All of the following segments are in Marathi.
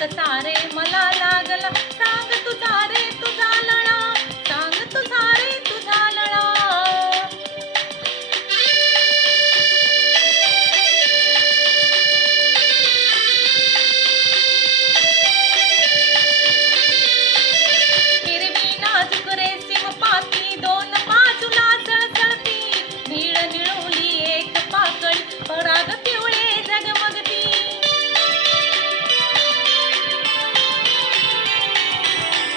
कसा रे मला लागला, सांग तुझा रे तुझा लळा, सांग तुझा रे तुझा लळा. हिरवी नाजूक रेशीम पाती दोन बाजूला सळसळती, निळ निळवली एक पाकळी पराग पिवळे झगमगती.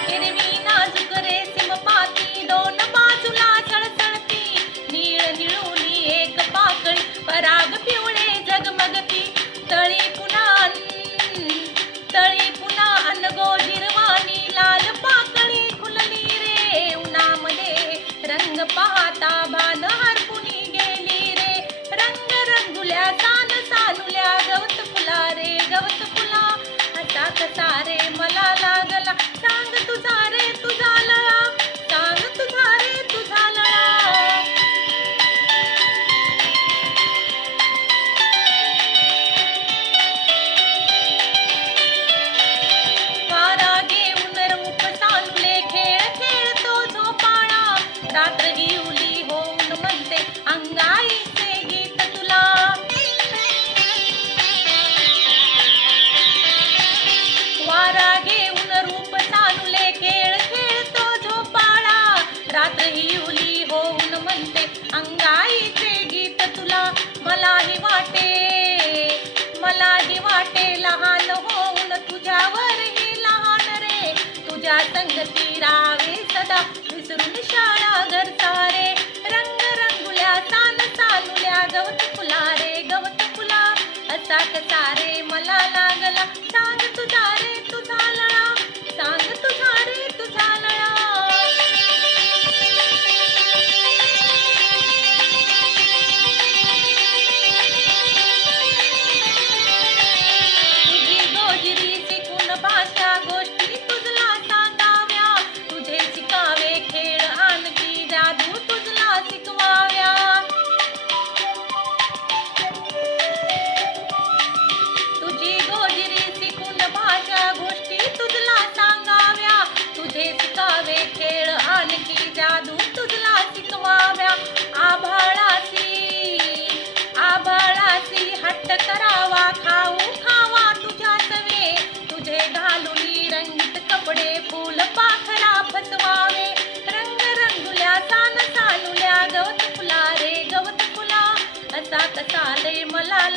हिरवी नाजूक रेशीम पाती दोन बाजूला सळसळती, निळ निळवली एक पाकळी पराग पिवळे झगमगती. तळी पुन्हा अनगोजिरवाणी लाल पाकळी खुलली रे, उन्हामध्ये रंग पाहता भान हरपुनी गेली रे. रंग रंगुल्या सानुल्या गवत फुला रे गवत फुला, असा कसा रे मला लागला, सांग तुझा रे तुझा लळा, सांग तुझा रे तुझा लळा. वारा घेऊन रूप सानुले खेळ खेळतो झोपाळा, रात्र हिवली होऊन म्हणते अंगाईचे गीत तुला. वारा घेऊन रूप सानुले खेळ खेळतो झोपाळा, रात्र हिवली होऊन म्हणते अंगाईचे गीत तुला. मलाही वाटे लहान होऊन तुझ्यावरही लहान रे, तुझ्या संगती राहावे सदा विसरून शाळा घर सारे. रंग रंगुल्या सानुल्या गवत फुला रे गवत फुला, असा कसा रे मला लागला, सांग तुझा रे तुझा लळा, सांग तुझा रे तुझा लळा. तुझी गोजिरी शिकून भाषा गोष्टी तुझला सांगाव्या, तुझे शिकावे खेळ आणखी जादू तुझला शिकवाव्या. तुझी गोजिरी शिकून भाषा गोष्टी तुझला सांगाव्या, तुझे शिकावे खेळ आणखी जादू तुझला शिकवाव्या. आभाळासी हट्ट करावा, खावा तुझ्या चवे, तुझे घालुनी रंगीत कपडे फूल पाखरा फसवावे. रंग रंगुल्या सानुल्या गवत फुला रे गवत फुला, असा कसा रे मला